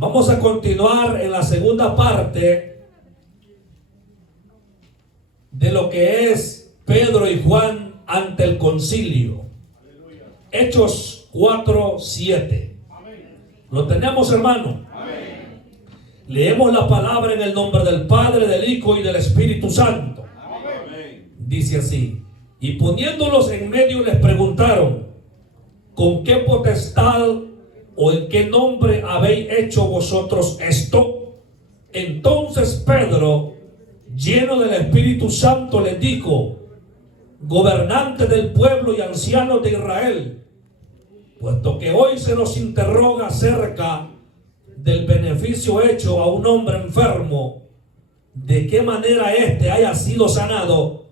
Vamos a continuar en la segunda parte de lo que es Pedro y Juan ante el concilio. Hechos 4:7. ¿Lo tenemos, hermano? Amén. Leemos la palabra en el nombre del Padre, del Hijo y del Espíritu Santo. Amén. Dice así: y poniéndolos en medio les preguntaron: ¿con qué potestad o en qué nombre habéis hecho vosotros esto? Entonces Pedro, lleno del Espíritu Santo, les dijo: gobernantes del pueblo y ancianos de Israel, puesto que hoy se nos interroga acerca del beneficio hecho a un hombre enfermo, de qué manera éste haya sido sanado,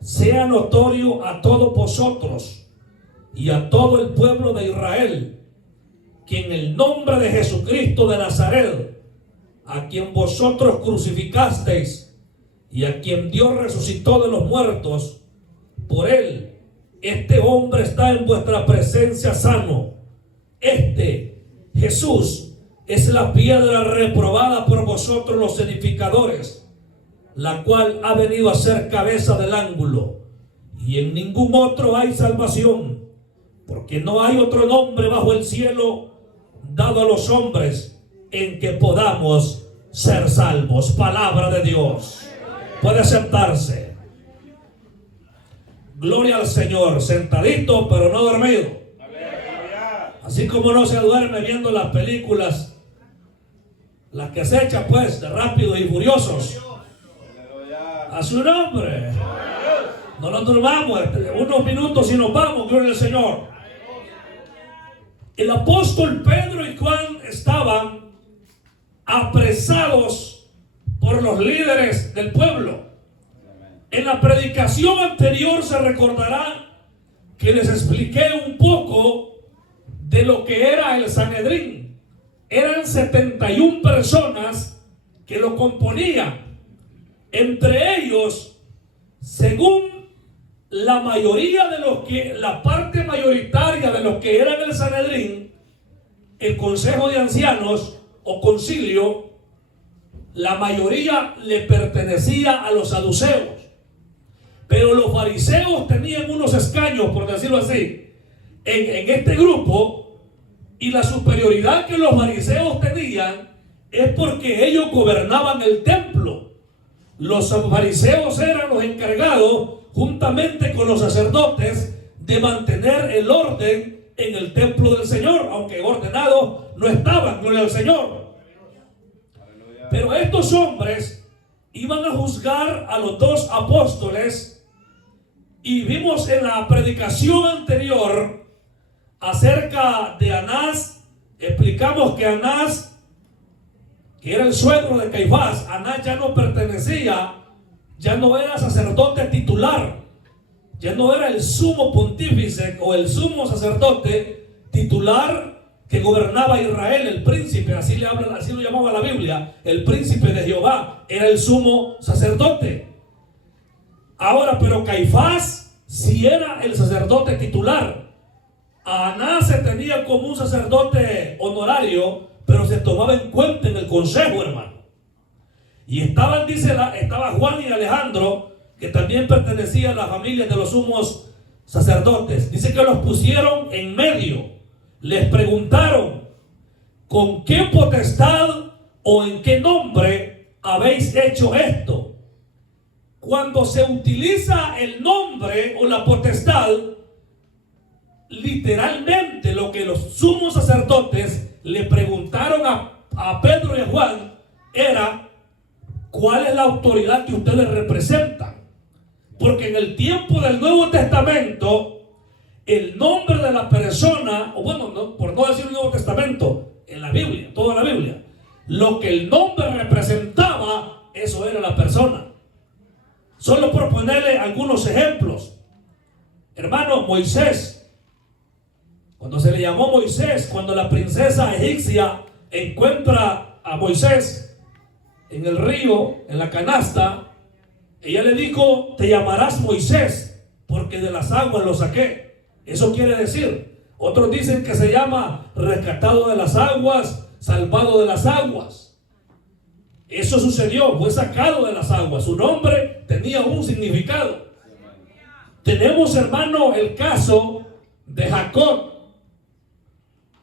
sea notorio a todos vosotros y a todo el pueblo de Israel, que en el nombre de Jesucristo de Nazaret, a quien vosotros crucificasteis y a quien Dios resucitó de los muertos, por él este hombre está en vuestra presencia sano. Este Jesús es la piedra reprobada por vosotros los edificadores, la cual ha venido a ser cabeza del ángulo, y en ningún otro hay salvación, porque no hay otro nombre bajo el cielo dado a los hombres en que podamos ser salvos. Palabra de Dios. Puede sentarse. Gloria al Señor. Sentadito pero no dormido. Así como no se duerme viendo las películas, las que se echan pues de Rápidos y Furiosos. A su nombre. No nos durmamos unos minutos y nos vamos. Gloria al Señor. El apóstol Pedro y Juan estaban apresados por los líderes del pueblo. En la predicación anterior se recordará que les expliqué un poco de lo que era el Sanedrín. Eran 71 personas que lo componían. Entre ellos, según la mayoría de los que, la parte mayoritaria de los que eran el Sanedrín, el consejo de ancianos o concilio, la mayoría le pertenecía a los saduceos. Pero los fariseos tenían unos escaños, por decirlo así, en este grupo, y la superioridad que los fariseos tenían es porque ellos gobernaban el templo. Los fariseos eran los encargados, juntamente con los sacerdotes, de mantener el orden en el templo del Señor, aunque ordenados no estaban, gloria al Señor. Pero estos hombres iban a juzgar a los dos apóstoles. Y vimos en la predicación anterior acerca de Anás, explicamos que Anás, que era el suegro de Caifás, Anás ya no pertenecía, ya no era sacerdote titular, ya no era el sumo pontífice o el sumo sacerdote titular que gobernaba Israel, el príncipe, así lo llamaba la Biblia, el príncipe de Jehová, era el sumo sacerdote. Ahora, pero Caifás sí era el sacerdote titular. A Anás se tenía como un sacerdote honorario, pero se tomaba en cuenta en el consejo, hermano. Y estaba Juan y Alejandro, que también pertenecían a la familia de los sumos sacerdotes. Dice que los pusieron en medio. Les preguntaron: ¿con qué potestad o en qué nombre habéis hecho esto? Cuando se utiliza el nombre o la potestad, literalmente lo que los sumos sacerdotes le preguntaron a Pedro y a Juan era: ¿cuál es la autoridad que ustedes representan? Porque en el tiempo del Nuevo Testamento, el nombre de la persona, o bueno, no, por no decir el Nuevo Testamento, en la Biblia, toda la Biblia, lo que el nombre representaba, eso era la persona. Solo por ponerle algunos ejemplos. Hermano, Moisés, cuando se le llamó Moisés, cuando la princesa egipcia encuentra a Moisés en el río, en la canasta, ella le dijo: te llamarás Moisés, porque de las aguas lo saqué. Eso quiere decir, otros dicen que se llama rescatado de las aguas, salvado de las aguas. Eso sucedió, fue sacado de las aguas. Su nombre tenía un significado. Tenemos, hermano, el caso de Jacob.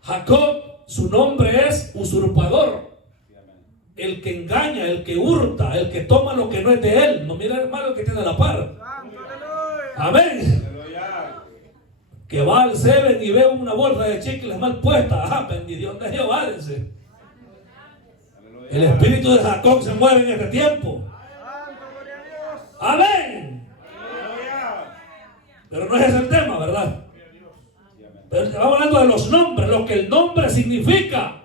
Jacob, su nombre es usurpador. El que engaña, el que hurta, el que toma lo que no es de él. No mira, hermano, el que tiene a la par. Amén. Que va al Seven y ve una bolsa de chicles mal puesta. Ajá, bendición de Jehová, dice. El espíritu de Jacob se mueve en este tiempo. Amén. Pero no es ese el tema, ¿verdad? Pero estamos hablando de los nombres, lo que el nombre significa.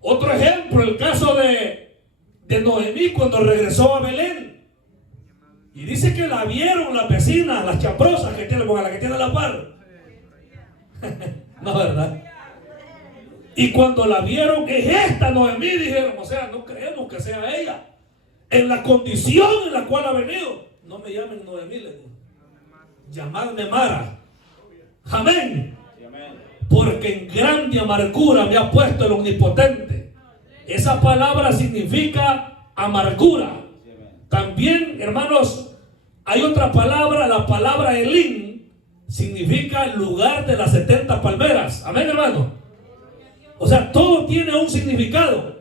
Otro ejemplo, el caso de Noemí cuando regresó a Belén. Y dice que la vieron las vecinas, las chaprosas que tienen, porque la que tiene la par. No, ¿verdad? Y cuando la vieron, es esta Noemí, dijeron, o sea, no creemos que sea ella. En la condición en la cual ha venido. No me llamen Noemí, le digo. Llamadme Mara. Amén. Porque en grande amargura me ha puesto el Omnipotente. Esa palabra significa amargura. También, hermanos, hay otra palabra, la palabra Elín, significa lugar de las 70 palmeras. Amén, hermano. O sea, todo tiene un significado.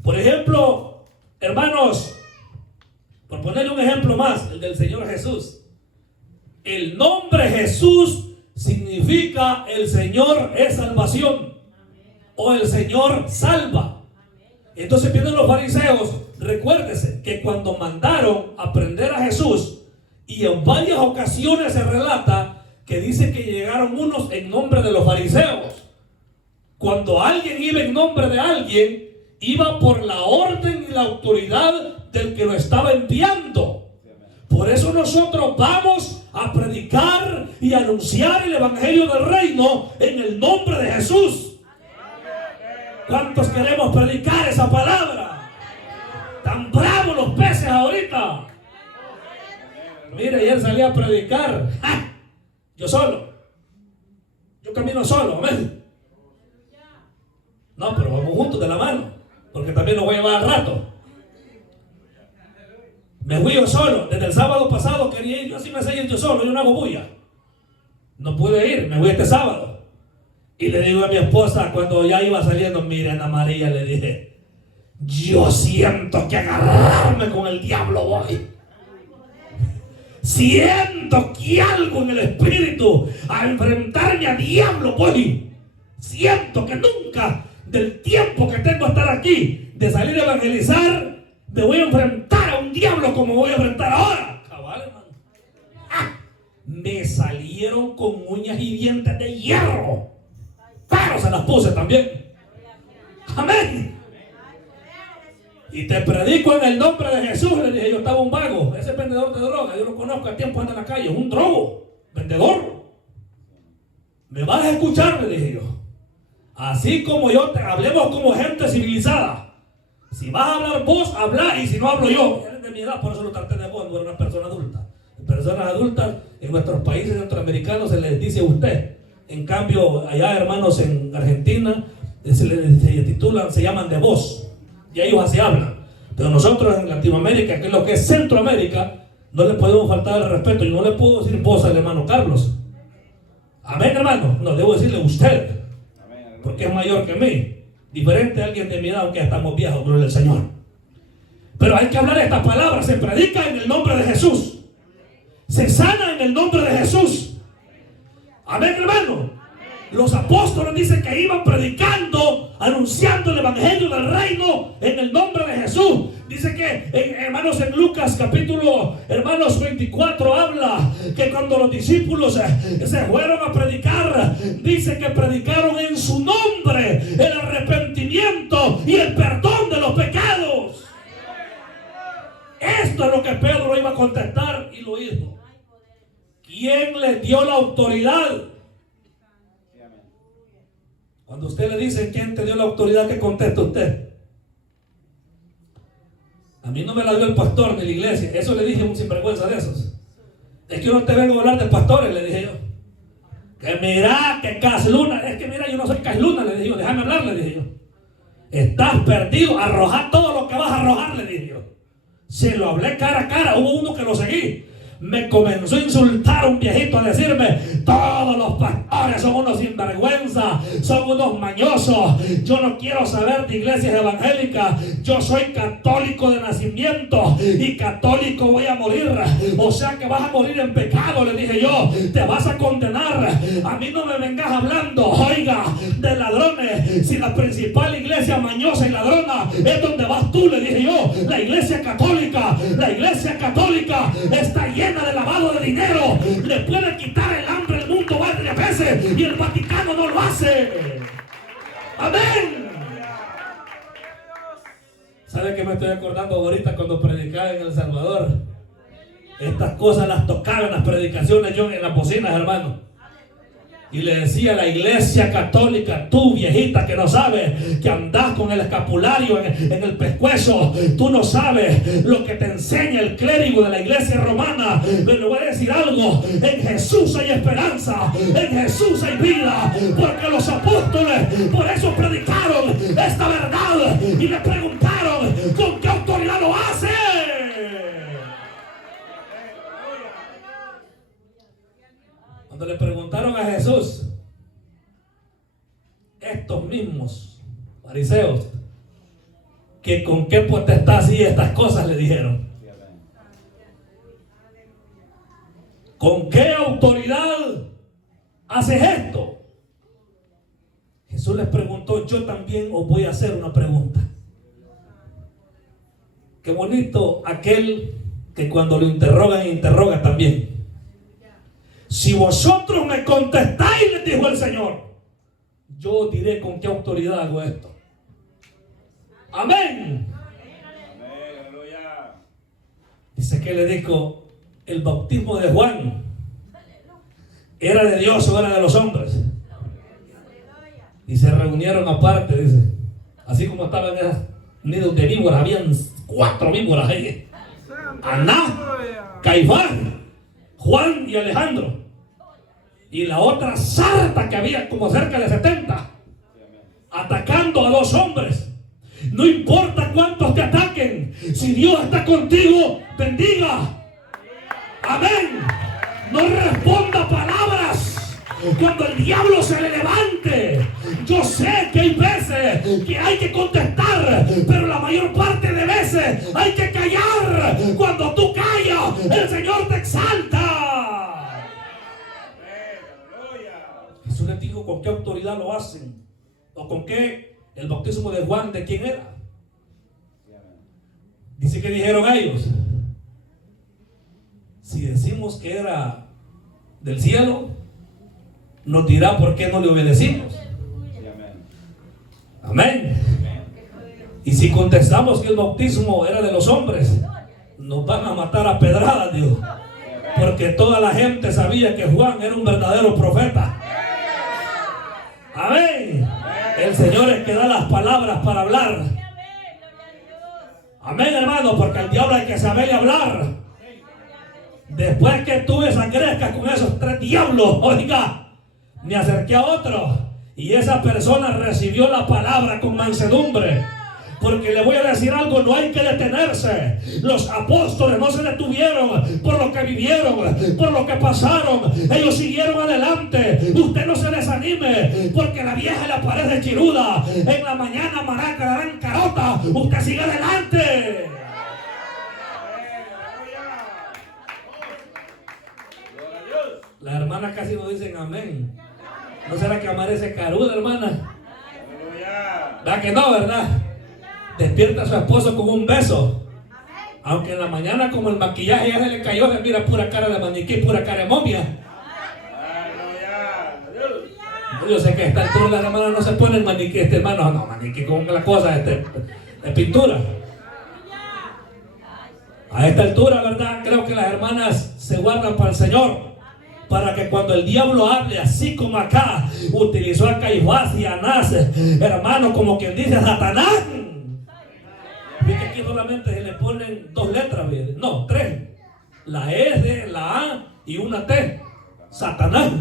Por ejemplo, hermanos, por ponerle un ejemplo más, el del Señor Jesús. El nombre Jesús significa el Señor es salvación, o el Señor salva. Entonces vienen los fariseos. Recuérdese que cuando mandaron a prender a Jesús, y en varias ocasiones se relata que dice que llegaron unos en nombre de los fariseos. Cuando alguien iba en nombre de alguien, iba por la orden y la autoridad del que lo estaba enviando. Por eso nosotros vamos a predicar y anunciar el evangelio del reino en el nombre de Jesús. ¿Cuántos queremos predicar esa palabra? Tan bravos los peces ahorita. Mire, y él salía a predicar. ¡Ja! Yo solo. Yo camino solo, amén. No, pero vamos juntos de la mano, porque también nos voy a llevar al rato. Me fui yo solo. Desde el sábado pasado quería ir. Yo así me sé ir yo solo. Yo no hago bulla. No pude ir. Me fui este sábado. Y le digo a mi esposa cuando ya iba saliendo, mire, Ana María, le dije, yo siento que agarrarme con el diablo voy. Siento que algo en el espíritu a enfrentarme al diablo voy. Siento que nunca del tiempo que tengo a estar aquí, de salir a evangelizar, me voy a enfrentar a un diablo como voy a enfrentar ahora. Cabal, hermano. Me salieron con uñas y dientes de hierro, pero se las puse también. Amén. Y te predico en el nombre de Jesús. Le dije, yo estaba un vago, ese vendedor de droga, yo lo conozco, a tiempo anda en la calle, es un drogo, vendedor. ¿Me vas a escuchar? Le dije yo. Así como yo, hablemos como gente civilizada. Si vas a hablar vos, habla, y si no hablo yo. Él es de mi edad, por eso lo traté de vos, no era una persona adulta. Personas adultas en nuestros países centroamericanos se les dice usted. En cambio, allá, hermanos, en Argentina se titulan, se llaman de vos, y ellos así hablan. Pero nosotros en Latinoamérica, que es lo que es Centroamérica, no le podemos faltar el respeto. Yo no le puedo decir vos al hermano Carlos. Amén, hermano. No, debo decirle usted, porque es mayor que mí. Diferente a alguien de mi edad, aunque ya estamos viejos, gloria al Señor. Pero hay que hablar estas palabras. Se predica en el nombre de Jesús. Se sana en el nombre de Jesús. Amén, hermano. Los apóstoles dicen que iban predicando, anunciando el evangelio del reino en el nombre de Jesús. Dice que, hermanos, en Lucas capítulo, hermanos, 24 habla que cuando los discípulos se fueron a predicar, dice que predicaron en su nombre el arrepentimiento y el perdón de los pecados. Esto es lo que Pedro iba a contestar y lo hizo. ¿Quién le dio la autoridad? Cuando usted le dice quién te dio la autoridad, ¿qué contesta usted? A mí no me la dio el pastor de la iglesia. Eso le dije a un sinvergüenza de esos. Es que yo no te vengo a hablar de pastores, le dije yo. Que mira, que Casluna. Es que mira, yo no soy Casluna, le dije yo. Déjame hablar, le dije yo. Estás perdido, arroja todo lo que vas a arrojar, le dije yo. Se lo hablé cara a cara, hubo uno que lo seguí. Me comenzó a insultar un viejito, a decirme: todos los pastores son unos sinvergüenza, son unos mañosos. Yo no quiero saber de iglesias evangélicas. Yo soy católico de nacimiento y católico voy a morir. O sea que vas a morir en pecado, le dije yo. Te vas a condenar. A mí no me vengas hablando, oiga, de ladrones. Si la principal iglesia mañosa y ladrona es donde vas tú, le dije yo. La iglesia católica está llena de lavado de dinero. Le puede quitar el hambre al mundo varias veces y el Vaticano no lo hace. Amén. ¿Sabe qué me estoy acordando ahorita cuando predicaba en El Salvador? Estas cosas las tocaba en las predicaciones yo en las bocinas, hermano. Y le decía a la iglesia católica: tú viejita que no sabes, que andás con el escapulario en el pescuezo, tú no sabes lo que te enseña el clérigo de la iglesia romana. Pero le voy a decir algo: en Jesús hay esperanza, en Jesús hay vida, porque los apóstoles por eso predicaron esta verdad y le preguntaron: ¿con qué autoridad lo hace? Cuando le preguntaron a Jesús, estos mismos fariseos, que con qué potestad hacía estas cosas, le dijeron: ¿con qué autoridad haces esto? Jesús les preguntó: yo también os voy a hacer una pregunta. Qué bonito aquel que cuando lo interrogan, interroga también. Si vosotros me contestáis, les dijo el Señor, yo os diré con qué autoridad hago esto. Amén. Dice que le dijo: el bautismo de Juan, ¿era de Dios o era de los hombres? Y se reunieron aparte, dice, así como estaban en esos nidos de víboras, habían 4 víboras ahí: Aná, Caifás, Juan y Alejandro. Y la otra sarta que había, como cerca de 70, atacando a 2 hombres. No importa cuántos te ataquen, si Dios está contigo, bendiga. Amén. No responda palabras cuando el diablo se le levante. Yo sé que hay veces que hay que contestar, pero la mayor parte de veces hay que callar. Cuando tú callas, el Señor te exalta. Jesús les dijo con qué autoridad lo hacen, o con qué. El bautismo de Juan, ¿de quién era? Dice que dijeron ellos: si decimos que era del cielo, nos dirá por qué no le obedecimos. Amén. Y si contestamos que el bautismo era de los hombres, nos van a matar a pedradas, Dios, porque toda la gente sabía que Juan era un verdadero profeta. Amén. El Señor es que da las palabras para hablar. Amén, hermano, porque al diablo hay que saberle hablar. Después que tuve esa cresca con esos 3 diablos, oiga, me acerqué a otro y esa persona recibió la palabra con mansedumbre. Porque le voy a decir algo: no hay que detenerse. Los apóstoles no se detuvieron por lo que vivieron, por lo que pasaron. Ellos siguieron adelante. Usted no se desanime porque la vieja le parece chiruda. En la mañana maraca darán carota. Usted sigue adelante. Las hermanas casi no dicen amén. ¿No será que amanece caruda, hermana? ¿Verdad que no, verdad? Despierta a su esposo con un beso, aunque en la mañana, como el maquillaje ya se le cayó, se mira pura cara de maniquí, pura cara de momia. Yo sé que a esta altura las hermanas no se ponen maniquí, hermano, no, maniquí con la cosa de pintura. A esta altura, verdad, creo que las hermanas se guardan para el Señor, para que cuando el diablo hable, así como acá utilizó a Caifás y a Anás, hermano, como quien dice Satanás. Es que aquí solamente se le ponen 2 letras, no, 3. La S, la A y una T. Satanás.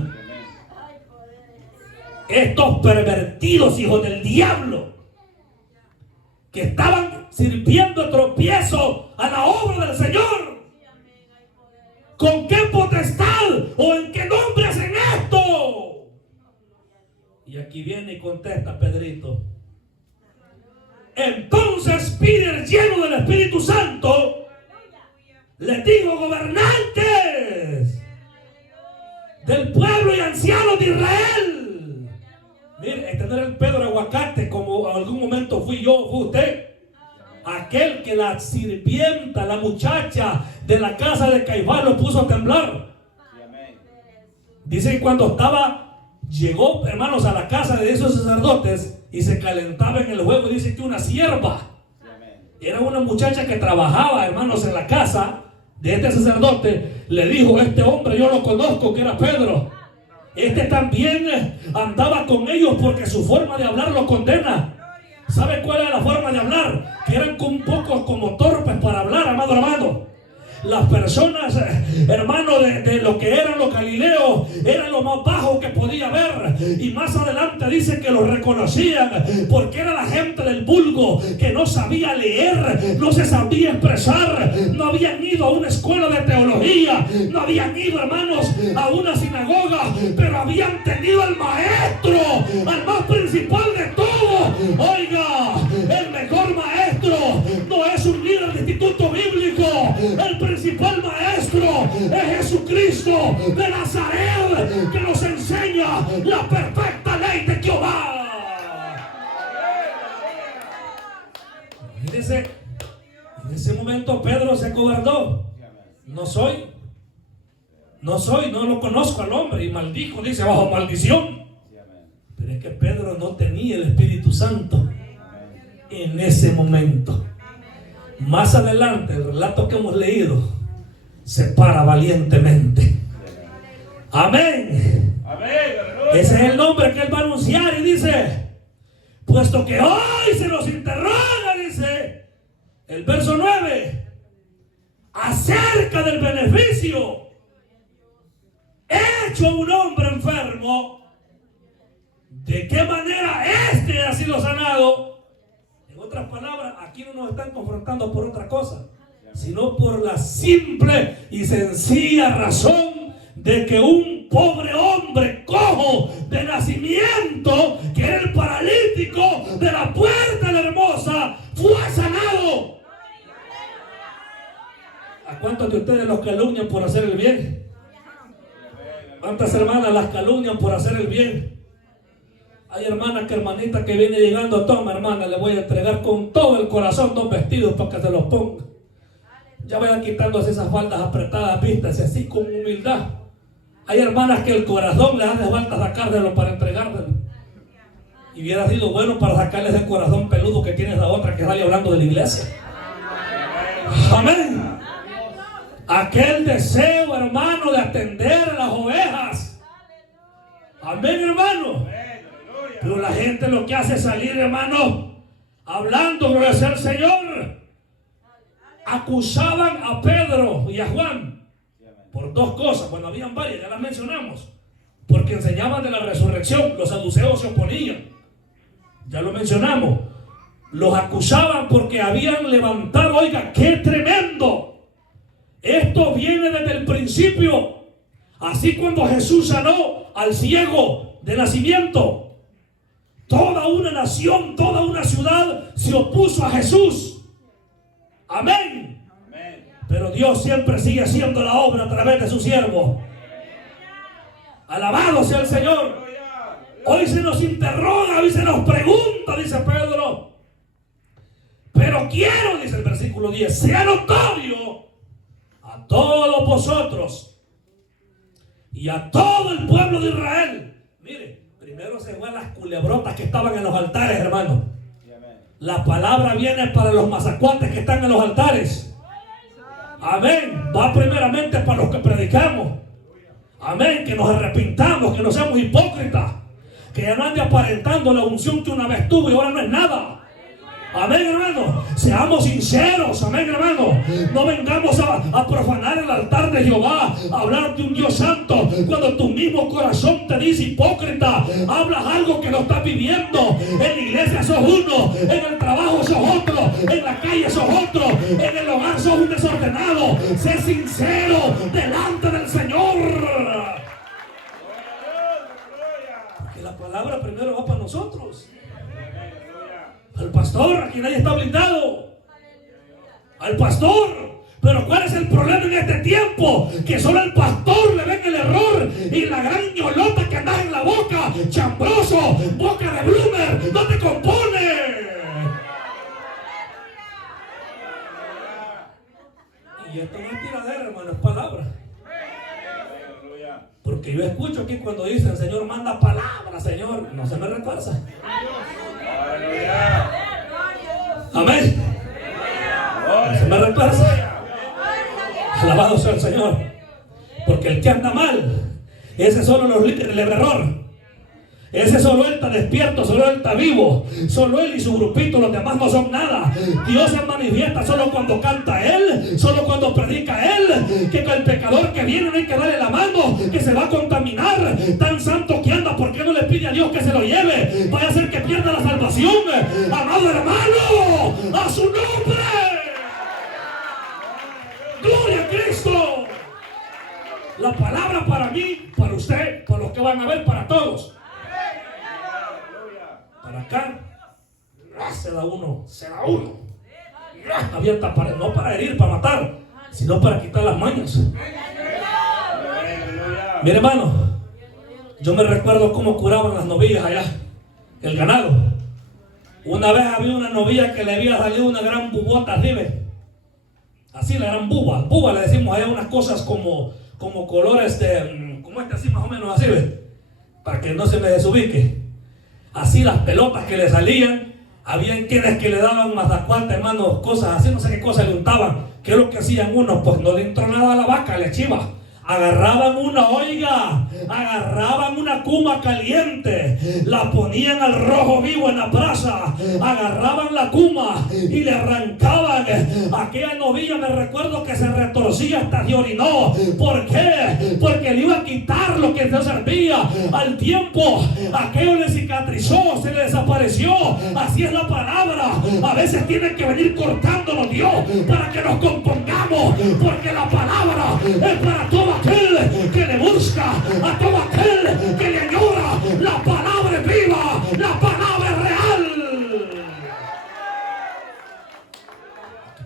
Estos pervertidos hijos del diablo que estaban sirviendo tropiezo a la obra del Señor. ¿Con qué potestad o en qué nombre hacen esto? Y aquí viene y contesta Pedrito. Entonces Peter, lleno del Espíritu Santo, les dijo: gobernantes del pueblo y ancianos de Israel. Mire, este no era el Pedro Aguacate como en algún momento fui yo, fue usted. Aquel que la sirvienta, la muchacha de la casa de Caifás lo puso a temblar. Dice que cuando llegó, hermanos, a la casa de esos sacerdotes y se calentaba en el juego, dice que una sierva, era una muchacha que trabajaba, hermanos, en la casa de este sacerdote, le dijo: este hombre yo lo conozco, que era Pedro. Este también andaba con ellos, porque su forma de hablar lo condena. ¿Sabe cuál era la forma de hablar? Que eran un poco como torpes para hablar, amado hermano. Las personas, hermano, de lo que eran los galileos, eran lo más bajo que podía haber. Y más adelante dice que los reconocían porque era la gente del vulgo que no sabía leer, no se sabía expresar, no habían ido a una escuela de teología, no habían ido, hermanos, a una sinagoga, pero habían tenido al maestro, al más principal de todo. Oiga, el mejor maestro no es un líder de instituto bíblico, el principal maestro es Jesucristo de Nazaret, que nos enseña la perfecta ley de Jehová. Fíjense, en ese momento Pedro se acobardó. No lo conozco al hombre, y maldijo, dice, bajo maldición. Pero es que Pedro no tenía el Espíritu Santo en ese momento. Más adelante, el relato que hemos leído se para valientemente. Amén. Ese es el nombre que él va a anunciar, y dice: puesto que hoy se nos interroga, dice el verso 9, acerca del beneficio hecho a un hombre enfermo, de qué manera este ha sido sanado. En otras palabras, aquí no nos están confrontando por otra cosa, sino por la simple y sencilla razón de que un pobre hombre cojo de nacimiento, que era el paralítico de la puerta de la hermosa, fue sanado. ¿A cuántos de ustedes los calumnian por hacer el bien? ¿Cuántas hermanas las calumnian por hacer el bien? Hay hermanas que hermanita que viene llegando: toma, hermana, le voy a entregar con todo el corazón 2 vestidos para que se los ponga. Ya vayan quitándose esas faldas apretadas, vistas así con humildad. Hay hermanas que el corazón les hace falta sacárselo para entregárselo. Y hubiera sido bueno para sacarles el corazón peludo que tiene la otra que sale hablando de la iglesia. Amén. Aquel deseo, hermano, de atender a las ovejas. Amén, hermano. Pero la gente lo que hace es salir, hermano, hablando, gloria al Señor. Acusaban a Pedro y a Juan por 2 cosas. Bueno, habían varias, ya las mencionamos. Porque enseñaban de la resurrección. Los saduceos se oponían, ya lo mencionamos. Los acusaban porque habían levantado, oiga, qué tremendo. Esto viene desde el principio. Así cuando Jesús sanó al ciego de nacimiento, toda una nación, toda una ciudad se opuso a Jesús. Amén. Pero Dios siempre sigue haciendo la obra a través de su siervo. Alabado sea el Señor. Hoy se nos interroga, hoy se nos pregunta, dice Pedro. Pero quiero, dice el versículo 10, sea notorio a todos vosotros y a todo el pueblo de Israel. Mire, primero se fue a las culebrotas que estaban en los altares, hermano. La palabra viene para los mazacuates que están en los altares. Amén. Va primeramente para los que predicamos. Amén. Que nos arrepintamos, que no seamos hipócritas, que ya no ande aparentando la unción que una vez tuvo y ahora no es nada. Amén, hermano. Seamos sinceros, amén, hermano. No vengamos a profanar el altar de Jehová, a hablar de un Dios santo, cuando tu mismo corazón te dice hipócrita. Hablas algo que no estás viviendo. En la iglesia sos uno, en el trabajo sos otro, en la calle sos otro, en el hogar sos un desordenado. Sé sincero delante del Señor. Porque la palabra primero va para nosotros. Al pastor, aquí nadie está blindado. Al pastor. Pero ¿cuál es el problema en este tiempo? Que solo al pastor le ven el error. Y la gran ñolota que anda en la boca, chambroso, boca de bloomer, no te compone. Y esto no es tiradera, hermano, es palabra. Porque yo escucho aquí cuando dicen, Señor, manda palabra, Señor. No se me refuerza. Amén. Se me reemplaza. Alabado sea el Señor. Porque el que anda mal, ese solo los líderes del error. Ese solo él está despierto, solo él está vivo. Solo él y su grupito, los demás no son nada. Dios se manifiesta solo cuando canta él, solo cuando predica él. Que el pecador que viene no hay que darle la mano, que se va a contaminar. Tan santo que anda, ¿por qué no le pide a Dios que se lo lleve? Vaya a ser que pierda la salvación. Amado hermano, a su nombre. Gloria a Cristo. La palabra para mí, para usted, para los que van a ver, para todos. Para acá, se da uno. Abierta para, no para herir, para matar, sino para quitar las mañas. Mire, hermano, yo me recuerdo cómo curaban las novillas allá, el ganado. Una vez había una novilla que le había salido una gran bubota arriba. Así, la gran buba le decimos allá, unas cosas como color como así más o menos así, ¿ve? Para que no se me desubique. Así las pelotas que le salían, habían quienes que le daban mazacuata, hermanos, cosas así, no sé qué cosas le untaban. ¿Qué es lo que hacían unos? Pues no le entró nada a la vaca, le chiva. Agarraban una cuma caliente, la ponían al rojo vivo en la brasa, agarraban la cuma y le arrancaban. Aquella novilla me recuerdo que se retorcía hasta se orinó. ¿Por qué? Porque le iba a quitar lo que no servía. Al tiempo, aquello le cicatrizó, se le desapareció. Así es la palabra. A veces tiene que venir cortándonos Dios para que nos compongamos, porque la palabra es para todo aquel que le busca, a todo aquel que le añora. La palabra es viva, la palabra es real.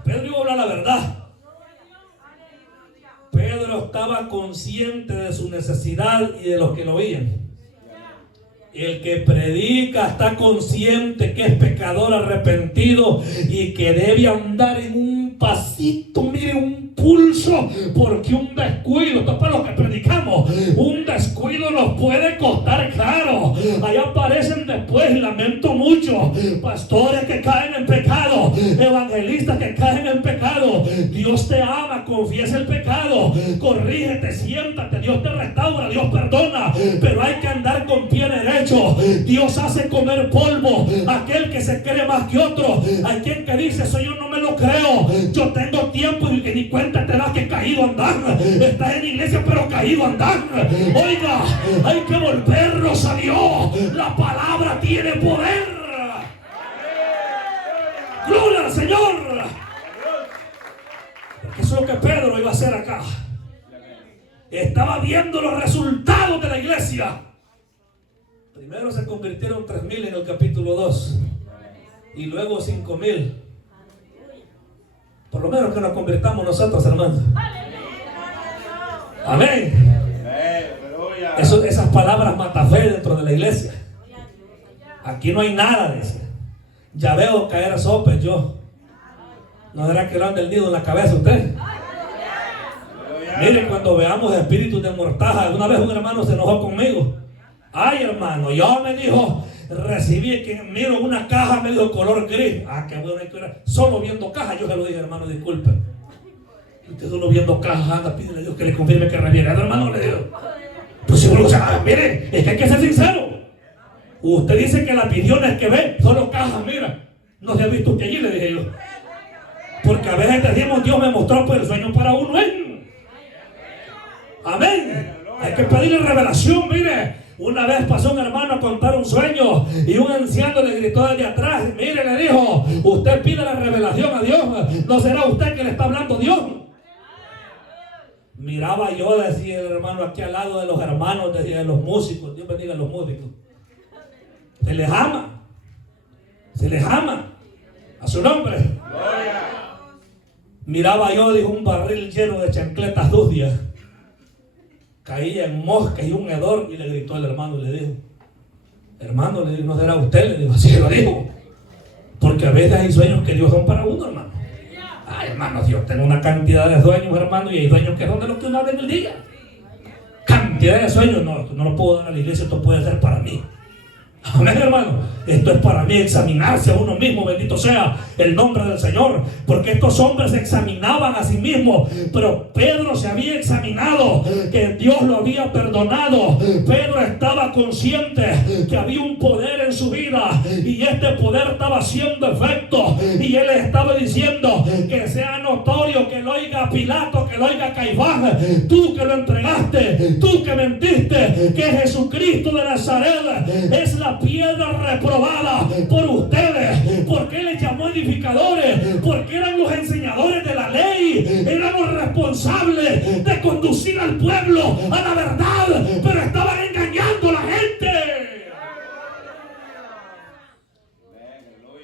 Pedro iba a hablar la verdad. Pedro estaba consciente de su necesidad y de los que lo oían. El que predica está consciente que es pecador arrepentido y que debe andar en un pasito, mire, un pulso, porque un descuido, esto es para lo que predicamos, un descuido nos puede costar caro. Allá aparecen después, y lamento mucho, pastores que caen en pecado, evangelistas que caen en pecado. Dios te ama, confiesa el pecado, corrígete, siéntate, Dios te restaura, Dios perdona, pero hay que andar con pie derecho. Dios hace comer polvo aquel que se cree más que otro. Hay quien que dice, eso yo no me lo creo, yo tengo tiempo y que ni cuenta te das que he caído a andar. Estás en iglesia pero caído a andar. Oiga, hay que volvernos a Dios. La palabra tiene poder. Gloria al Señor. Porque eso es lo que Pedro iba a hacer acá. Estaba viendo los resultados de la iglesia. Primero se convirtieron 3,000 en el capítulo 2 y luego 5,000. Por lo menos que nos convirtamos nosotros, hermanos. Amén. Esas palabras matan fe dentro de la iglesia. Aquí no hay nada de eso. Ya veo caer a sopes yo. ¿No será que lo han del nido en la cabeza usted? Miren, cuando veamos espíritus de mortaja, alguna vez un hermano se enojó conmigo. Ay, hermano, yo me dijo, recibí que miro una caja medio color gris. Ah, qué bueno, solo viendo caja. Yo se lo dije, hermano, disculpe. Usted solo viendo caja, anda, pídele a Dios que le confirme que reviene. Hermano, le digo, pues si uno, mire, es que hay que ser sincero. Usted dice que las visiones que ve solo cajas, mira. No se ha visto usted allí, le dije yo. Porque a veces decimos, Dios me mostró pues, el sueño para uno. Amén. Hay que pedirle revelación. Mire, una vez pasó un hermano a contar un sueño y un anciano le gritó desde atrás. Mire, le dijo, usted pide la revelación a Dios. ¿No será usted que le está hablando Dios? Miraba yo, decía el hermano aquí al lado de los hermanos, decía de los músicos. Dios bendiga a los músicos. Se les ama. Se les ama. A su nombre. Miraba yo, dijo, un barril lleno de chancletas sucias. Caía en moscas y un hedor, y le gritó al hermano y le dijo, hermano, le dijo, ¿no será usted? Le dijo, así lo dijo. Porque a veces hay sueños que Dios son para uno, hermano. Ay, hermano, Dios tengo una cantidad de sueños, hermano, y hay sueños que son de los que uno habla en el día. Cantidad de sueños, no lo puedo dar a la iglesia, esto puede ser para mí. Amén, hermano. Esto es para mí, examinarse a uno mismo, bendito sea el nombre del Señor, porque estos hombres se examinaban a sí mismos, pero Pedro se había examinado, que Dios lo había perdonado. Pedro estaba consciente que había un poder en su vida y este poder estaba haciendo efecto, y él estaba diciendo que sea notorio, que lo oiga Pilato, que lo oiga Caifás, tú que lo entregaste, tú que mentiste, que Jesucristo de Nazaret es la piedra reprobada por ustedes. Porque les llamó edificadores, porque eran los enseñadores de la ley, eran los responsables de conducir al pueblo a la verdad, pero estaban engañando a la gente.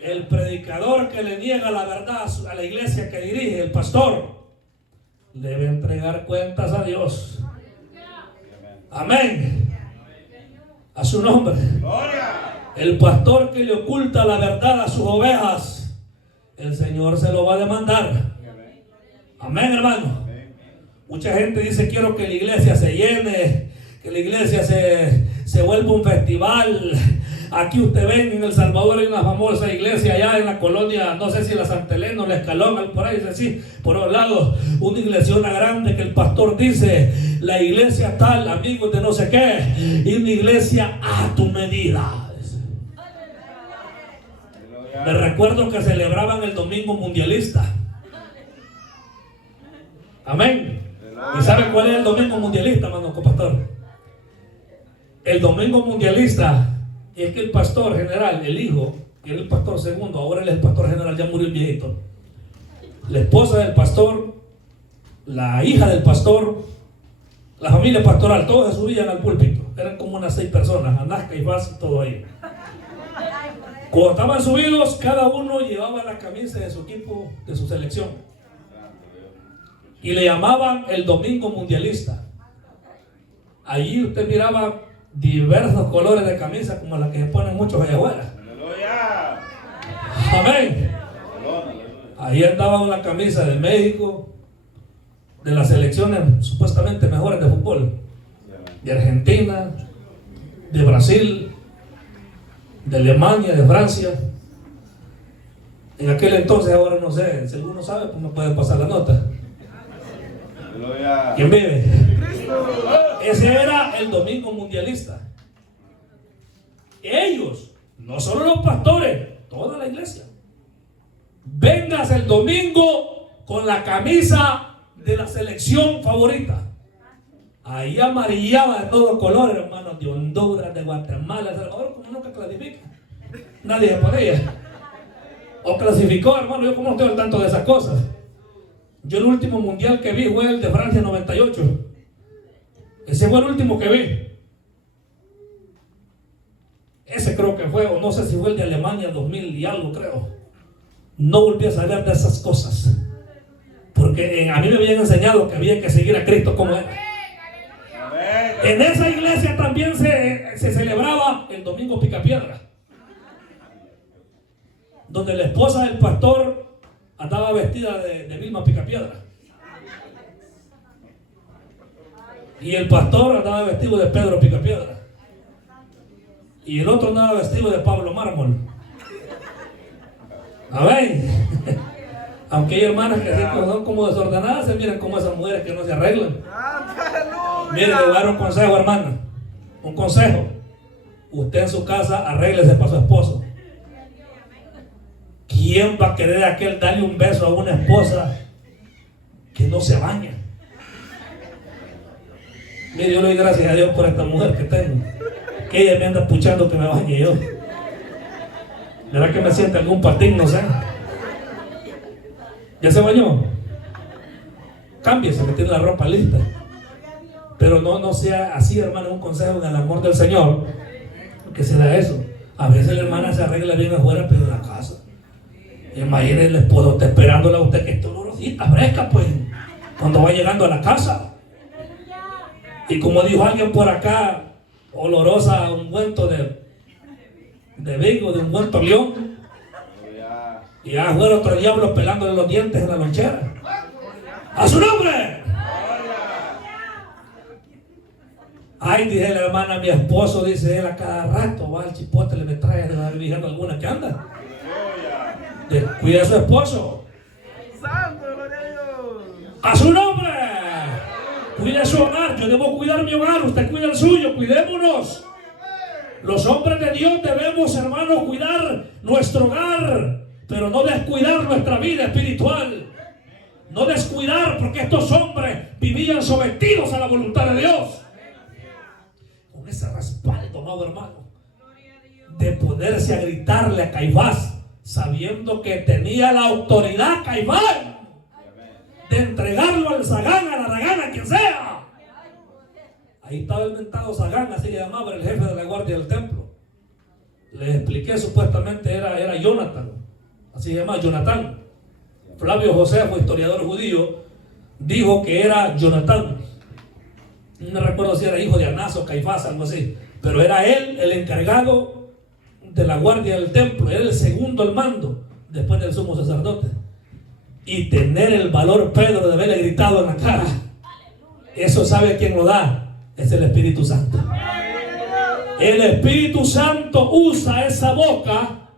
El predicador que le niega la verdad a la iglesia que dirige, el pastor, debe entregar cuentas a Dios. Amén. A su nombre. El pastor que le oculta la verdad a sus ovejas, el Señor se lo va a demandar. Amén, hermano. Mucha gente dice, quiero que la iglesia se llene, que la iglesia se vuelva un festival. Aquí usted ven en El Salvador hay una famosa iglesia allá en la colonia, no sé si la Santa Elena o la Escalón, por ahí, así, por los lados, una iglesiona grande que el pastor dice, la iglesia tal, amigos de no sé qué, y una iglesia a tu medida. Me recuerdo que celebraban el domingo mundialista. Amén. ¿Y sabe cuál es el domingo mundialista, hermano pastor? El domingo mundialista es que el pastor general, el hijo, que era el pastor segundo, ahora él es el pastor general, ya murió el viejito. La esposa del pastor, la hija del pastor, la familia pastoral, todos se subían al púlpito. Eran como unas 6 personas, Anás, Caifás y todo ahí. Cuando estaban subidos, cada uno llevaba la camisa de su equipo, de su selección. Y le llamaban el domingo mundialista. Allí usted miraba diversos colores de camisa, como las que se ponen muchos allá afuera. Amén. Ahí andaban la camisa de México, de las selecciones supuestamente mejores de fútbol, de Argentina, de Brasil, de Alemania, de Francia. En aquel entonces, ahora no sé, si alguno sabe, pues me puede pasar la nota. ¿Quién vive? Ese era el domingo mundialista. Ellos, no solo los pastores, toda la iglesia. Vengas el domingo con la camisa de la selección favorita. Ahí amarillaba de todos colores, hermanos, de Honduras, de Guatemala, de Salvador, como nunca clasifica. Nadie se podía. O clasificó, hermano, yo como no estoy al tanto de esas cosas. Yo el último mundial que vi fue el de Francia 98. Ese fue el último que vi. Ese creo que fue, o no sé si fue el de Alemania 2000 y algo, creo. No volví a saber de esas cosas. Porque a mí me habían enseñado que había que seguir a Cristo como era. En esa iglesia también se celebraba el domingo Picapiedra, donde la esposa del pastor andaba vestida de Vilma Picapiedra y el pastor andaba vestido de Pedro Picapiedra y el otro andaba vestido de Pablo Mármol. Amén. Aunque hay hermanas que son como desordenadas, se miran como esas mujeres que no se arreglan. Mire, le voy a dar un consejo, hermana. Un consejo. Usted en su casa arréglese para su esposo. ¿Quién va a querer aquel darle un beso a una esposa que no se baña? Mire, yo le doy gracias a Dios por esta mujer que tengo, que ella me anda puchando que me bañe yo. ¿Verdad que me siente algún patín? No sé. ¿Ya se bañó? Cámbiese, me tiene la ropa lista. Pero no sea así, hermano, un consejo del amor del Señor, que sea eso. A veces la hermana se arregla bien afuera, pero en la casa. Imagínese el esposo está esperándola a usted que esté olorosita, fresca, pues, cuando va llegando a la casa. Y como dijo alguien por acá, olorosa a ungüento de Vigo, de ungüento león. Y ya afuera otro diablo pelándole los dientes en la lonchera. ¡A su nombre! Ay, dice la hermana, mi esposo, dice él, a cada rato va al chipote, le me trae de la vigilando alguna que anda. Cuida a su esposo. ¡A su nombre! Cuide su hogar. Yo debo cuidar mi hogar, usted cuida el suyo. Cuidémonos. Los hombres de Dios debemos, hermanos, cuidar nuestro hogar, pero no descuidar nuestra vida espiritual. No descuidar, porque estos hombres vivían sometidos a la voluntad de Dios. Con ese respaldo, amado hermano, de ponerse a gritarle a Caifás, sabiendo que tenía la autoridad Caifás de entregarlo al Sagán, a la Ragán, a quien sea. Ahí estaba el mentado Sagán, así le llamaba, el jefe de la guardia del templo. Les expliqué, supuestamente era Jonathan, así se llama Jonatán. Flavio Josefo, historiador judío, dijo que era Jonatán. No recuerdo si era hijo de Anás o Caifás, algo así, pero era él el encargado de la guardia del templo, era el segundo al mando después del sumo sacerdote. Y tener el valor, Pedro, de haberle gritado en la cara, eso sabe quién lo da, es el Espíritu Santo. El Espíritu Santo usa esa boca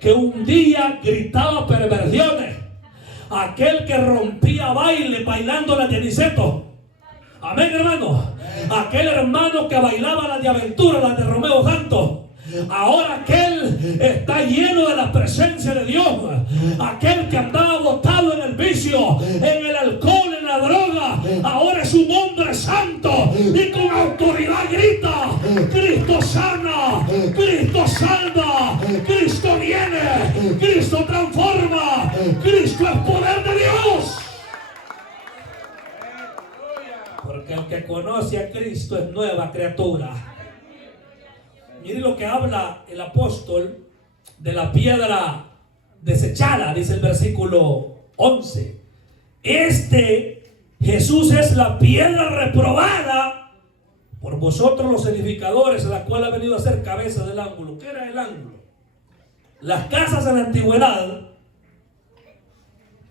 que un día gritaba perversiones, aquel que rompía bailando las de Aniceto. Amén, hermano. Aquel hermano que bailaba las de Aventura, las de Romeo Santos. Ahora aquel está lleno de la presencia de Dios. Aquel que andaba botado en el vicio, en el alcohol, en la droga, ahora es un hombre santo y con autoridad grita: Cristo sana, Cristo salva, Cristo viene, Cristo transforma, Cristo es poder de Dios. Porque el que conoce a Cristo es nueva criatura. Mire lo que habla el apóstol de la piedra desechada, dice el versículo 11. Jesús es la piedra reprobada por vosotros los edificadores, la cual ha venido a ser cabeza del ángulo. ¿Qué era el ángulo? Las casas en la antigüedad,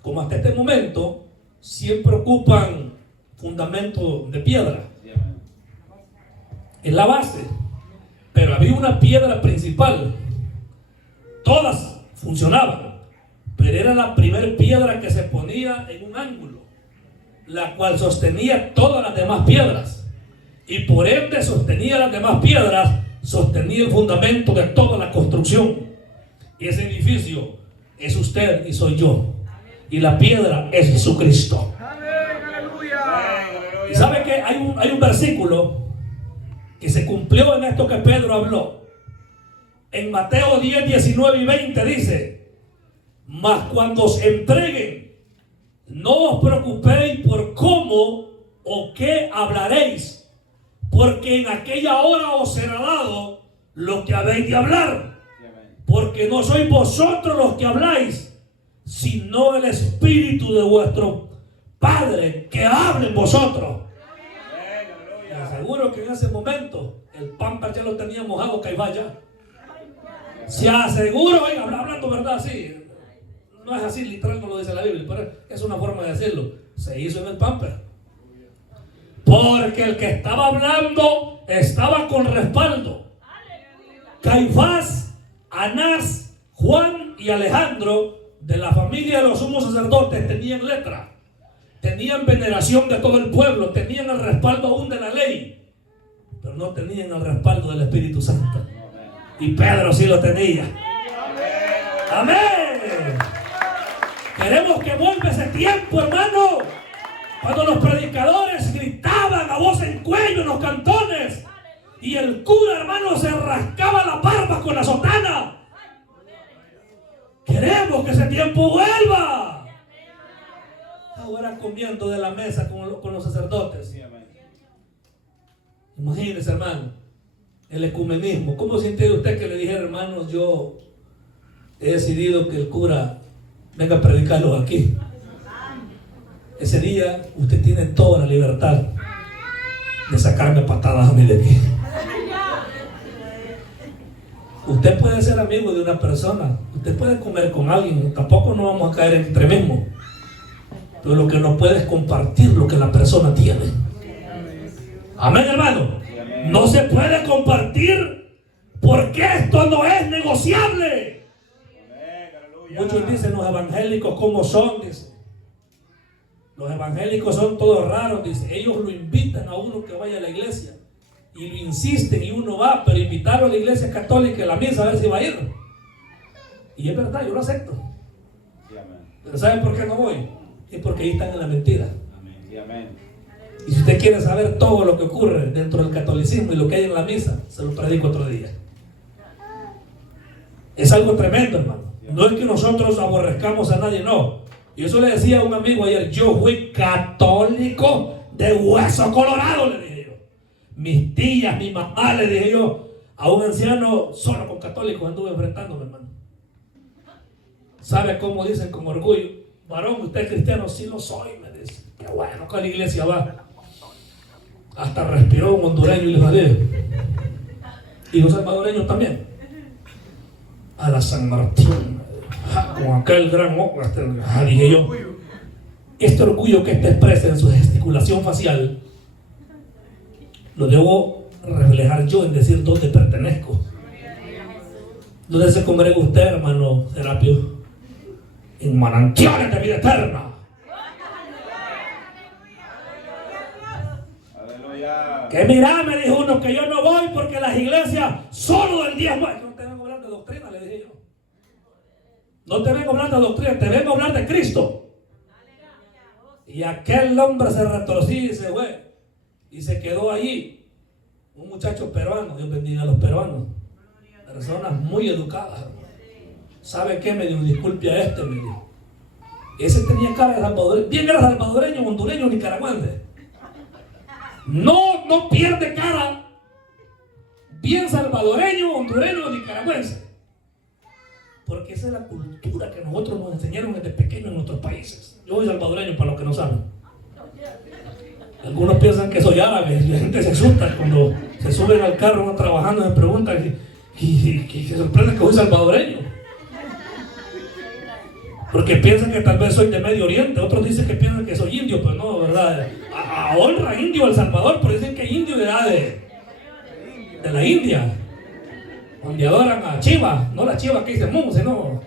como hasta este momento, siempre ocupan fundamento de piedra. Es la base. Pero había una piedra principal. Todas funcionaban, pero era la primera piedra que se ponía en un ángulo, la cual sostenía todas las demás piedras. Y por ende sostenía las demás piedras, sostenía el fundamento de toda la construcción. Y ese edificio es usted y soy yo. Y la piedra es Jesucristo. Y sabe que hay un versículo que se cumplió en esto que Pedro habló. En Mateo 10, 19 y 20 dice: mas cuando os entreguen, no os preocupéis por cómo o qué hablaréis, porque en aquella hora os será dado lo que habéis de hablar. Porque no sois vosotros los que habláis, sino el Espíritu de vuestro Padre que habla en vosotros. Seguro que en ese momento el pampa ya lo tenía mojado Caifás ya. Se aseguro, oiga, hablando verdad, sí. No es así literal como lo dice la Biblia, pero es una forma de decirlo. Se hizo en el pampa. Porque el que estaba hablando estaba con respaldo. Caifás, Anás, Juan y Alejandro, de la familia de los sumos sacerdotes, tenían letra. Tenían veneración de todo el pueblo, tenían el respaldo aún de la ley, pero no tenían el respaldo del Espíritu Santo. Y Pedro sí lo tenía. Amén. Queremos que vuelva ese tiempo, hermano, cuando los predicadores gritaban a voz en cuello en los cantones y el cura, hermano, se rascaba la barba con la sotana. Queremos que ese tiempo vuelva. Ahora comiendo de la mesa con los sacerdotes. Imagínese, hermano, el ecumenismo. ¿Cómo siente usted que le dijera, hermanos, yo he decidido que el cura venga a predicarlo aquí? Ese día usted tiene toda la libertad de sacarme patadas a mí de aquí. Usted puede ser amigo de una persona, usted puede comer con alguien, tampoco no vamos a caer en extremismo, pero lo que no puede es compartir lo que la persona tiene. Amén, hermano. No se puede compartir porque esto no es negociable. Muchos dicen los evangélicos cómo son, dice. Los evangélicos son todos raros, dice. Ellos lo invitan a uno que vaya a la iglesia y lo insisten y uno va, pero invitarlo a la iglesia católica a la misa a ver si va a ir. Y es verdad, yo lo acepto. Pero ¿saben por qué no voy? Es porque ahí están en la mentira. Y si usted quiere saber todo lo que ocurre dentro del catolicismo y lo que hay en la misa, se lo predico otro día. Es algo tremendo, hermano. No es que nosotros aborrezcamos a nadie, no. Y eso le decía a un amigo ayer: yo fui católico de hueso colorado, le dije yo. Mis tías, mi mamá, le dije yo, a un anciano solo con católicos anduve enfrentándome, hermano. ¿Sabe cómo dicen con orgullo? Varón, ¿usted es cristiano? Sí lo soy, me dice. Qué bueno que a la iglesia va. Hasta respiró un hondureño y le dijo, y los salvadoreños también. A la San Martín, con aquel gran hombre, dije yo, este orgullo que este expresa en su gesticulación facial, lo debo reflejar yo en decir dónde pertenezco. ¿Dónde se congrega usted, hermano Serapio? En manantiales de vida eterna. Que mira, me dijo uno, que yo no voy porque las iglesias solo del diezmo. No te vengo a hablar de doctrina, le dije yo. No te vengo a hablar de doctrina, te vengo a hablar de Cristo. Y aquel hombre se retorció y se fue. Y se quedó ahí. Un muchacho peruano, Dios bendiga a los peruanos. Personas muy educadas. ¿Sabe qué? Me dijo, disculpe a este, me dijo. Ese tenía cara de salvadoreño. Bien era salvadoreño, hondureño, nicaragüense. No pierde cara. Bien salvadoreño, hondureño, nicaragüense. Porque esa es la cultura que nosotros nos enseñaron desde pequeños en nuestros países. Yo soy salvadoreño, para los que no saben. Algunos piensan que soy árabe y la gente se asusta cuando se suben al carro uno trabajando y me preguntan y se sorprenden que soy salvadoreño. Porque piensan que tal vez soy de Medio Oriente, otros dicen que piensan que soy indio, pero no, ¿verdad? A honra indio El Salvador, pero dicen que indio de la India, donde adoran a Chiva, no la Chiva que dice Mum, sino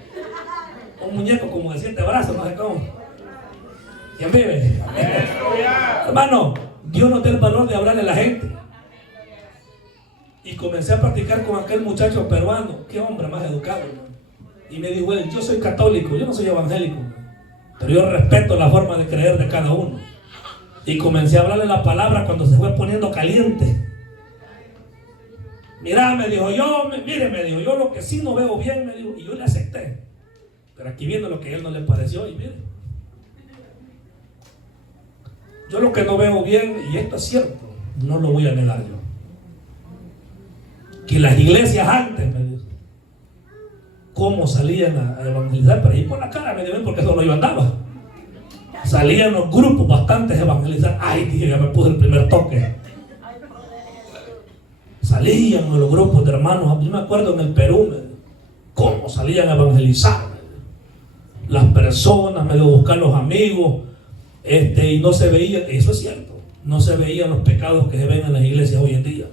un muñeco como de 7 brazos, no sé cómo. ¿Quién vive? Hermano, Dios nos da el valor de hablarle a la gente. Y comencé a practicar con aquel muchacho peruano, qué hombre más educado, hermano. Y me dijo él, yo soy católico, yo no soy evangélico, pero yo respeto la forma de creer de cada uno. Y comencé a hablarle la palabra cuando se fue poniendo caliente. Mira, me dijo, mire, me dijo, yo lo que sí no veo bien, me dijo, y yo le acepté. Pero aquí viendo lo que a él no le pareció, y mire, yo lo que no veo bien, y esto es cierto, no lo voy a negar yo, que las iglesias antes, me dijo, cómo salían a evangelizar, pero ahí por la cara me dio bien porque eso no yo andaba. Salían los grupos bastantes a evangelizar. Ay, dije, ya me puse el primer toque. Salían los grupos de hermanos, yo me acuerdo en el Perú, cómo salían a evangelizar. Las personas, me dio a buscar los amigos, y no se veía, eso es cierto, no se veían los pecados que se ven en las iglesias hoy en día.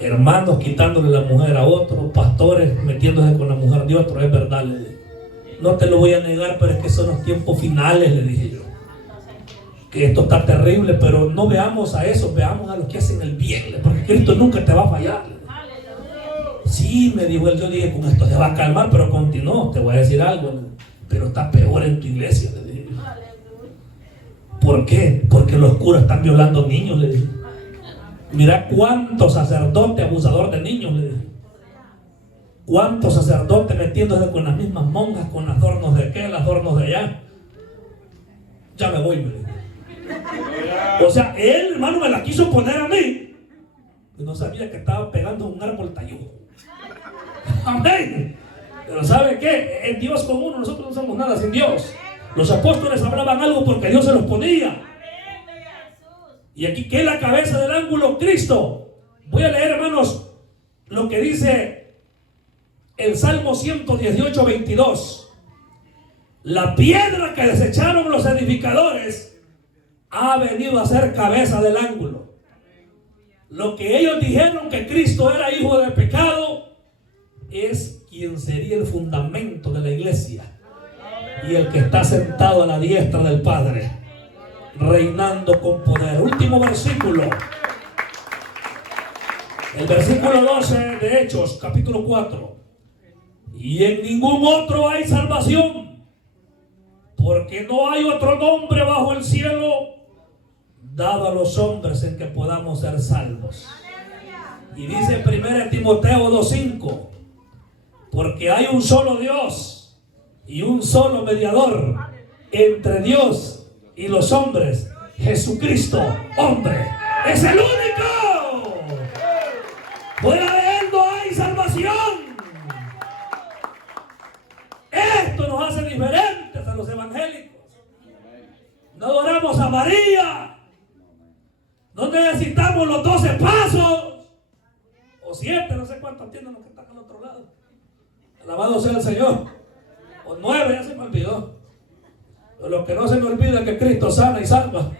Hermanos quitándole la mujer a otros, pastores metiéndose con la mujer de otro, es verdad, le dije. No te lo voy a negar, pero es que son los tiempos finales, le dije yo. Que esto está terrible, pero no veamos a eso, veamos a los que hacen el bien, porque Cristo nunca te va a fallar. Sí, me dijo él, yo dije, con esto se va a calmar, pero continuó, te voy a decir algo. Pero está peor en tu iglesia, le dije. ¿Por qué? Porque los curas están violando niños, le dije. Mira cuántos sacerdotes abusador de niños, le dije. Cuántos sacerdotes metiéndose con las mismas monjas, con adornos de aquel, adornos de allá. Ya me voy, me dijo. O sea, él, hermano, me la quiso poner a mí. Y no sabía que estaba pegando un árbol talludo. Amén. Pero ¿sabe qué? Es Dios con uno, nosotros no somos nada sin Dios. Los apóstoles hablaban algo porque Dios se los ponía. Y aquí, ¿qué es la cabeza del ángulo? Cristo. Voy a leer, hermanos, lo que dice el Salmo 118, 22. La piedra que desecharon los edificadores ha venido a ser cabeza del ángulo. Lo que ellos dijeron que Cristo era hijo de pecado es quien sería el fundamento de la iglesia y el que está sentado a la diestra del Padre, reinando con poder. Último versículo, el versículo 12 de Hechos, capítulo 4. Y en ningún otro hay salvación, porque no hay otro nombre bajo el cielo dado a los hombres en que podamos ser salvos. Y dice 1 Timoteo 2:5, porque hay un solo Dios y un solo mediador entre Dios y los hombres, Jesucristo, hombre. Es el único. Fuera de él no hay salvación. Esto nos hace diferentes a los evangélicos. No adoramos a María. No necesitamos los 12 pasos. O 7, no sé cuántos tienen los que están al otro lado. Alabado sea el Señor. O 9, ya se me olvidó. Pero lo que no se me olvida es que Cristo sana y salva.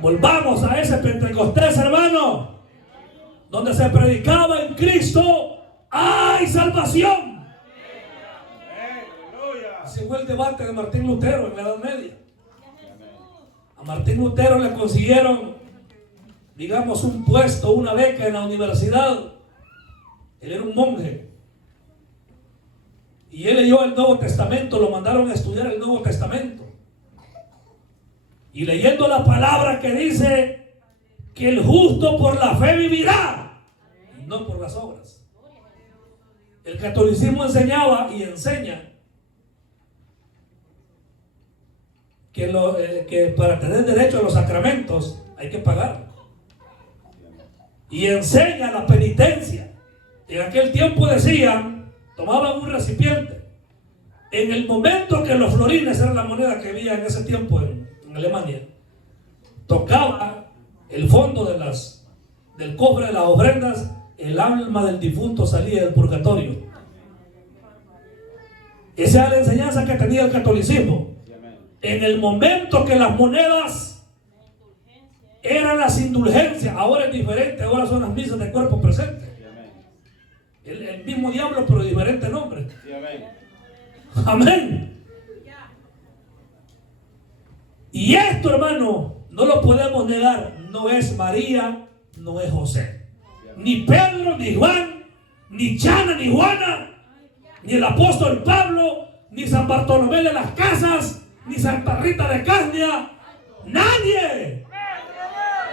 Volvamos a ese Pentecostés, hermano, donde se predicaba en Cristo hay salvación. Ese fue el debate de Martín Lutero en la Edad Media. A Martín Lutero le consiguieron, digamos, un puesto, una beca en la universidad. Él era un monje. Y él leyó el Nuevo Testamento, lo mandaron a estudiar el Nuevo Testamento. Y leyendo la palabra que dice que el justo por la fe vivirá, y no por las obras. El catolicismo enseñaba y enseña que para tener derecho a los sacramentos hay que pagar. Y enseña la penitencia. En aquel tiempo decían, tomaban un recipiente. En el momento que los florines eran la moneda que había en ese tiempo en Alemania, tocaba el fondo del cofre de las ofrendas, el alma del difunto salía del purgatorio. Esa era la enseñanza que tenía el catolicismo. En el momento que las monedas eran las indulgencias, ahora es diferente, ahora son las misas de cuerpo presente. El mismo diablo, pero diferente nombre. Amén. Y esto, hermano, no lo podemos negar. No es María, no es José. Ni Pedro, ni Juan, ni Chana, ni Juana, ni el apóstol Pablo, ni San Bartolomé de las Casas, ni Santa Rita de Candia. Nadie.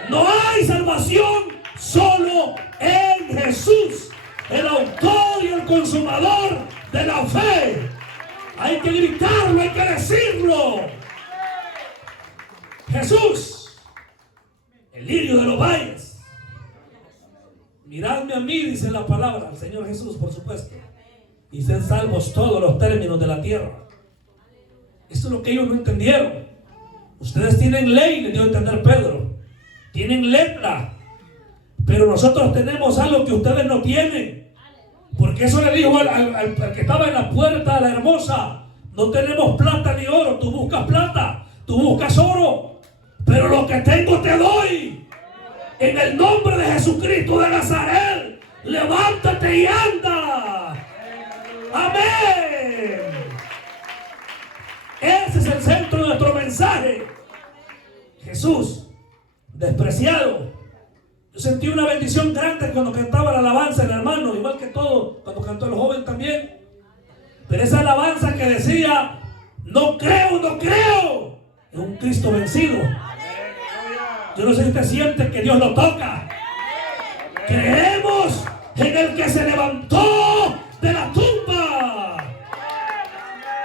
No hay salvación solo en Jesús, el autor y el consumador de la fe. Hay que gritarlo, hay que decirlo. Jesús, el lirio de los valles. Miradme a mí, dice la palabra, al Señor Jesús, por supuesto, y sean salvos todos los términos de la tierra. Esto es lo que ellos no entendieron. Ustedes tienen ley, le dio a entender Pedro. Tienen letra, pero nosotros tenemos algo que ustedes no tienen. Porque eso le dijo al que estaba en la puerta, a la hermosa: no tenemos plata ni oro. Tú buscas plata, tú buscas oro, pero lo que tengo te doy. En el nombre de Jesucristo de Nazaret, levántate y anda. Amén. Ese es el centro de nuestro mensaje. Jesús, despreciado. Yo sentí una bendición grande cuando cantaba la alabanza el hermano, igual que todo, cuando cantó el joven también. Pero esa alabanza que decía, no creo, no creo, es un Cristo vencido. Yo no sé si usted siente que Dios lo toca. Creemos en el que se levantó de la tumba.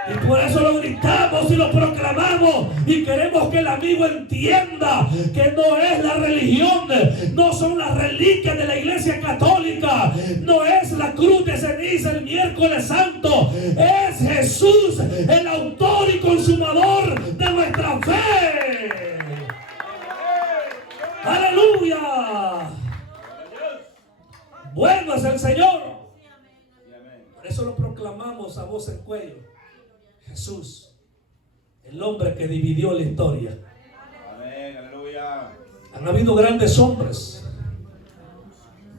Y por eso lo gritamos y lo proclamamos. Y queremos que el amigo entienda que no es la religión, no son las reliquias de la Iglesia Católica, no es la cruz de ceniza el miércoles santo. Es Jesús, el autor y consumador de nuestra fe. ¡Aleluya! Bueno es el Señor. Por eso lo proclamamos a voz en cuello. Jesús, el hombre que dividió la historia. Amén, aleluya. Han habido grandes hombres,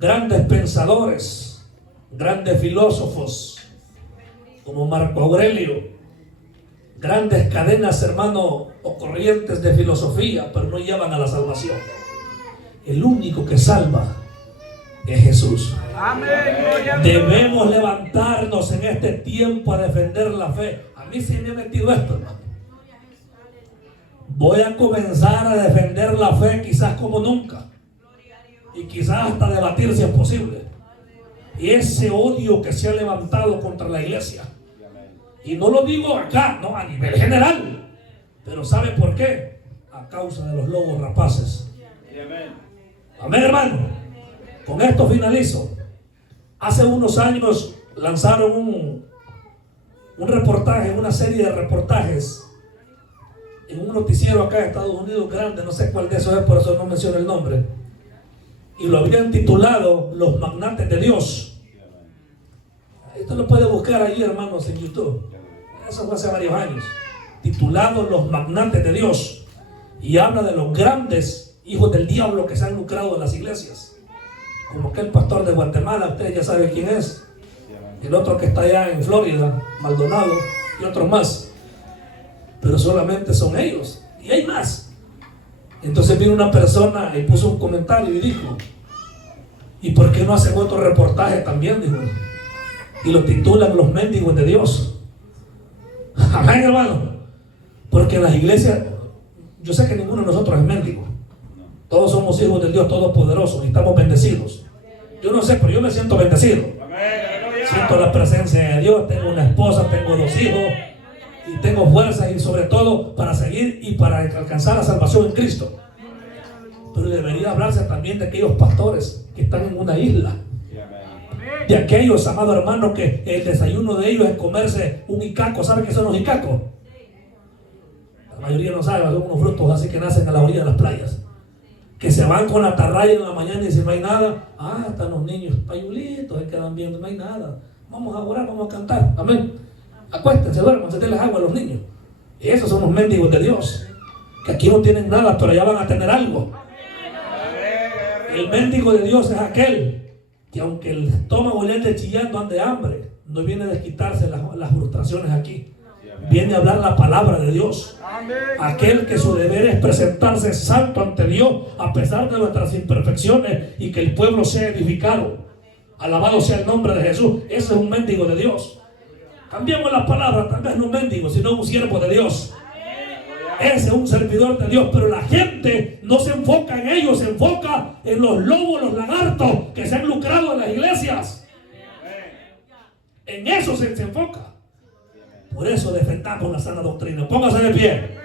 grandes pensadores, grandes filósofos, como Marco Aurelio, grandes cadenas, hermano, o corrientes de filosofía, pero no llevan a la salvación. El único que salva es Jesús. Amén. Debemos levantarnos en este tiempo a defender la fe. A mí sí me ha metido esto, hermano. Voy a comenzar a defender la fe quizás como nunca. Y quizás hasta debatir si es posible. Y ese odio que se ha levantado contra la iglesia. Y no lo digo acá, no, a nivel general. Pero ¿sabe por qué? A causa de los lobos rapaces. Amén, hermano. Con esto finalizo. Hace unos años lanzaron un reportaje, una serie de reportajes en un noticiero acá en Estados Unidos grande, no sé cuál de esos es, por eso no menciono el nombre, y lo habían titulado Los Magnates de Dios. Esto lo puede buscar ahí, hermanos, en YouTube. Eso fue hace varios años, titulado Los Magnates de Dios, y habla de los grandes hijos del diablo que se han lucrado en las iglesias, como aquel pastor de Guatemala, ustedes ya saben quién es, el otro que está allá en Florida, Maldonado, y otros más. Pero solamente son ellos, y hay más. Entonces vino una persona y puso un comentario y dijo, ¿y por qué no hacen otro reportaje también? Dijo, y lo titulan Los Mendigos de Dios. Amén, hermano. Porque en las iglesias, yo sé que ninguno de nosotros es mendigo. Todos somos hijos del Dios Todopoderoso y estamos bendecidos. Yo no sé, pero yo me siento bendecido. Siento la presencia de Dios, tengo una esposa, tengo 2 hijos y tengo fuerzas y sobre todo para seguir y para alcanzar la salvación en Cristo. Pero debería hablarse también de aquellos pastores que están en una isla, de aquellos, amados hermanos, que el desayuno de ellos es comerse un icaco. ¿Saben qué son los icacos? La mayoría no sabe, son unos frutos así que nacen a la orilla de las playas, que se van con la atarraya en la mañana y si no hay nada, están los niños payulitos, se quedan viendo, no hay nada, vamos a orar, vamos a cantar, amén, acuéstense, duerman, se den agua a los niños. Y esos son los mendigos de Dios, que aquí no tienen nada, pero allá van a tener algo. El mendigo de Dios es aquel que aunque el estómago le ande chillando, ande hambre, no viene a desquitarse las frustraciones aquí, viene a hablar la palabra de Dios. Aquel que su deber es presentarse santo ante Dios a pesar de nuestras imperfecciones y que el pueblo sea edificado. Alabado sea el nombre de Jesús. Ese es un mendigo de Dios. Cambiamos la palabra, tal vez no un mendigo, sino un siervo de Dios. Ese es un servidor de Dios, pero la gente no se enfoca en ellos, se enfoca en los lobos, los lagartos que se han lucrado en las iglesias. En eso se enfoca. Por eso defendamos la sana doctrina. Póngase de pie.